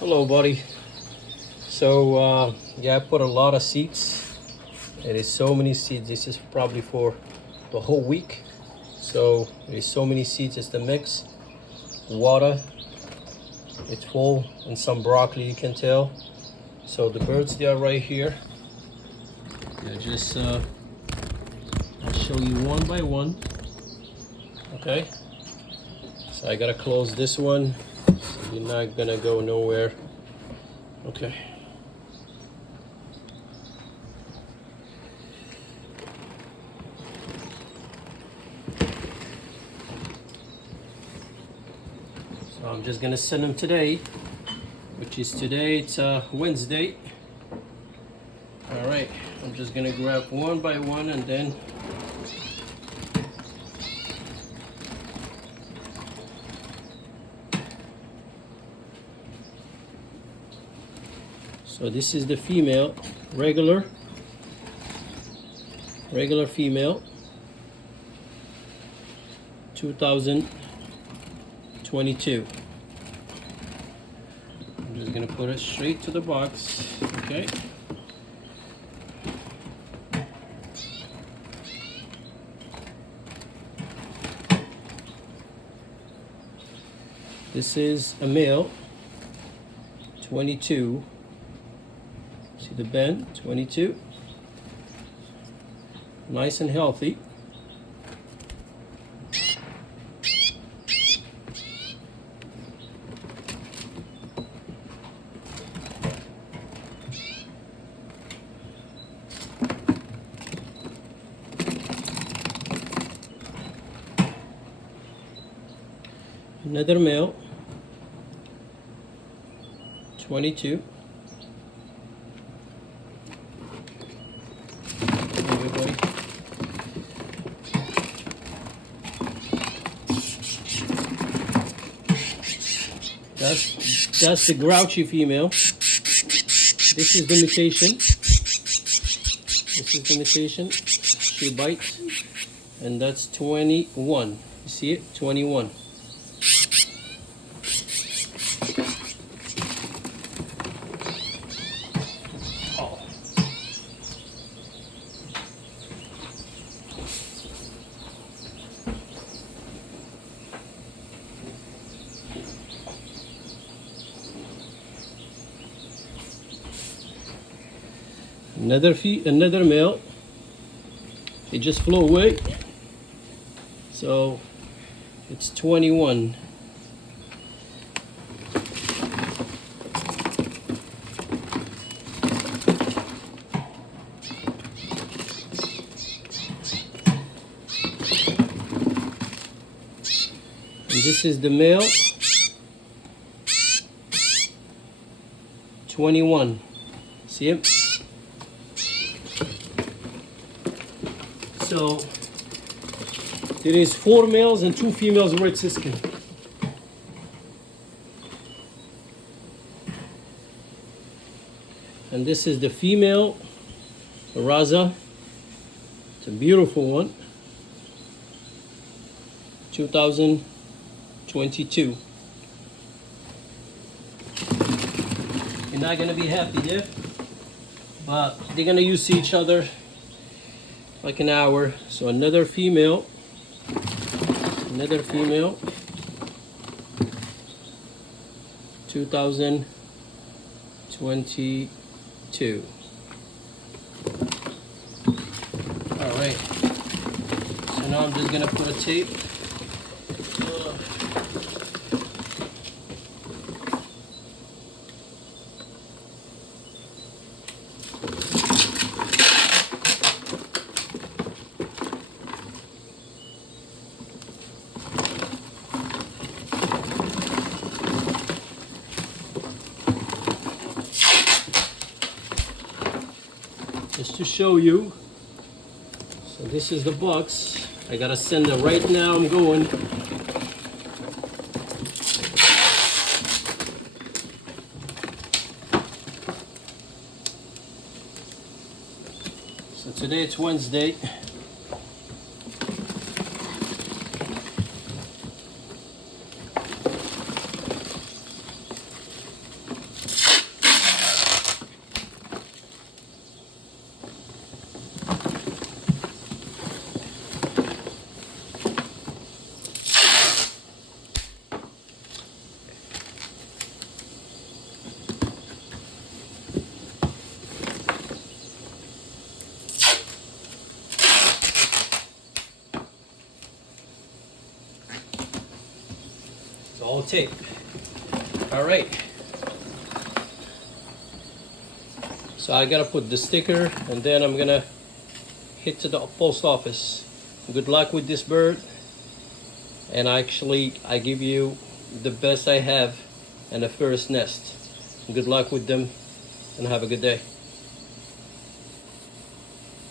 Hello, buddy. So, yeah, I put a lot of seeds. It is so many seeds. This is probably for the whole week. So, there's so many seeds. It's the mix. Water. It's full. And some broccoli, you can tell. So, the birds, they are right here. Yeah, just, I'll show you one by one. Okay. So, I gotta close this one. So you're not gonna go nowhere. Okay. So I'm just gonna send them today, which is today. It's Wednesday. All right. I'm just gonna grab one by one and then. So this is the female, regular female, 2022. I'm just gonna put it straight to the box, okay? This is a male, 22. See the bend, 22. Nice and healthy. Another male, 22. That's the grouchy female. This is the mutation. This is the mutation. She bites. And that's 21. You see it? 21. Oh. Another male. It just flew away. So it's 21. And this is the male. 21. See him? So there is 4 males and 2 females red siskin. And this is the female, Raza. It's a beautiful one. 2022. You're not gonna be happy there, but they're gonna use each other like an hour. So another female, 2022. All right, so now I'm just gonna put a tape. Just to show you. So this is the box. I gotta send it right now. I'm going. So today it's Wednesday. all tape. All right. So I gotta put the sticker and then I'm gonna hit to the post office. Good luck with this bird. And actually, I give you the best I have and the first nest. Good luck with them and have a good day.